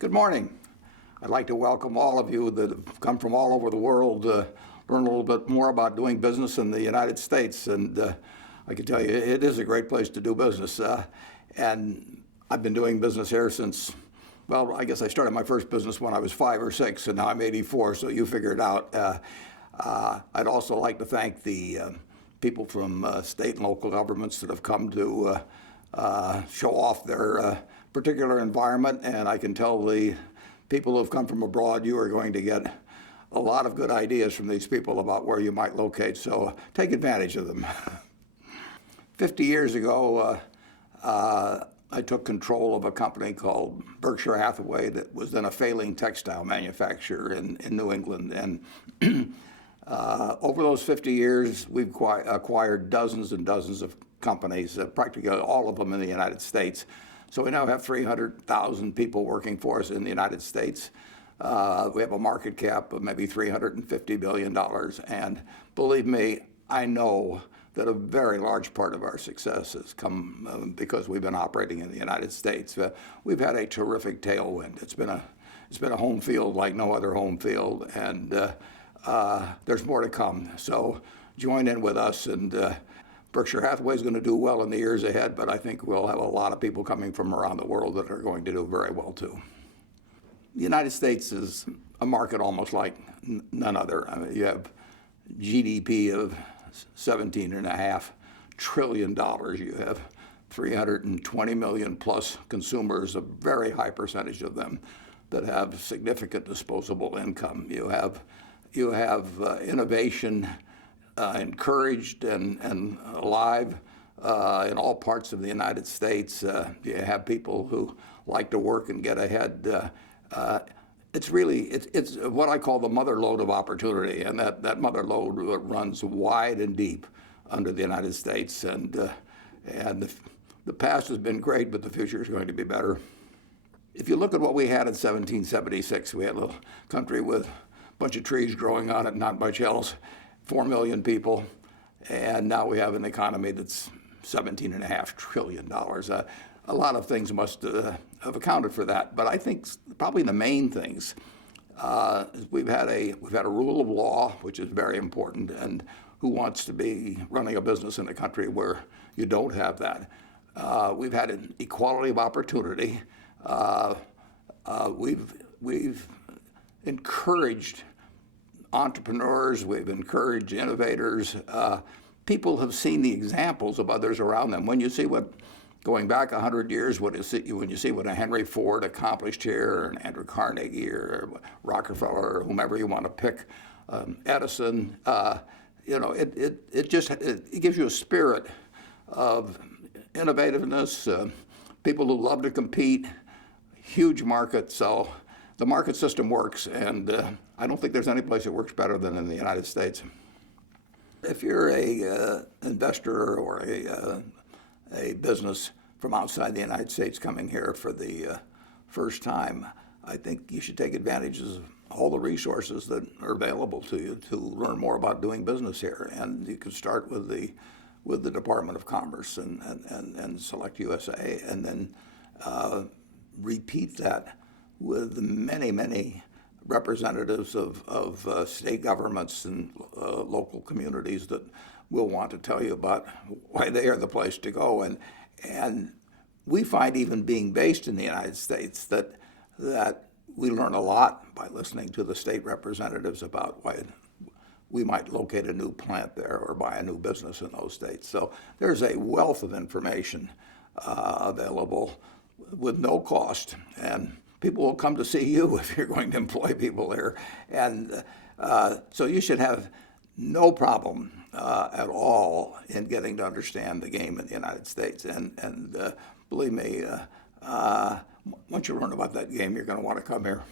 Good morning. I'd like to welcome all of you that have come from all over the world to learn a little bit more about doing business in the United States. And I can tell you, it is a great place to do business. And I've been doing business here since, well, I guess I started my first business when I was 5 or 6, and now I'm 84, so you figure it out. I'd also like to thank the people from state and local governments that have come to show off their particular environment, and I can tell the people who have come from abroad, you are going to get a lot of good ideas from these people about where you might locate, so take advantage of them. 50 years ago, I took control of a company called Berkshire Hathaway that was then a failing textile manufacturer in New England. And over those 50 years, we've acquired dozens and dozens of companies, practically all of them in the United States. So we now have 300,000 people working for us in the United States. We have a market cap of maybe $350 billion. And believe me, I know that a very large part of our success has come because we've been operating in the United States. We've had a terrific tailwind. It's been a home field like no other home field, and there's more to come. So join in with us, and Berkshire Hathaway is going to do well in the years ahead, but I think we'll have a lot of people coming from around the world that are going to do very well too. The United States is a market almost like none other. I mean, you have GDP of $17.5 trillion. You have 320 million plus consumers, a very high percentage of them that have significant disposable income. You have innovation encouraged and alive in all parts of the United States. You have people who like to work and get ahead. It's what I call the mother lode of opportunity, and that mother lode runs wide and deep under the United States. And the past has been great, but the future is going to be better. If you look at what we had in 1776, we had a little country with a bunch of trees growing on it, not much else, 4 million people, and now we have an economy that's $17.5 trillion. A lot of things must have accounted for that, but I think probably the main things is we've had a rule of law, which is very important, and who wants to be running a business in a country where you don't have that? We've had an equality of opportunity. We've encouraged entrepreneurs, we've encouraged innovators. People have seen the examples of others around them. When you see going back 100 years, when you see what a Henry Ford accomplished here, or an Andrew Carnegie, or Rockefeller, or whomever you want to pick, Edison, it gives you a spirit of innovativeness, people who love to compete, huge market. So the market system works, and I don't think there's any place it works better than in the United States. If you're a investor or a business from outside the United States coming here for the first time, I think you should take advantage of all the resources that are available to you to learn more about doing business here. And you can start with the Department of Commerce and SelectUSA, and then repeat that with many, many representatives of state governments and local communities that will want to tell you about why they are the place to go. And we find, even being based in the United States, that we learn a lot by listening to the state representatives about why we might locate a new plant there or buy a new business in those states. So there's a wealth of information available with no cost, and people will come to see you if you're going to employ people here. And so you should have no problem at all in getting to understand the game in the United States. And believe me, once you learn about that game, you're going to want to come here.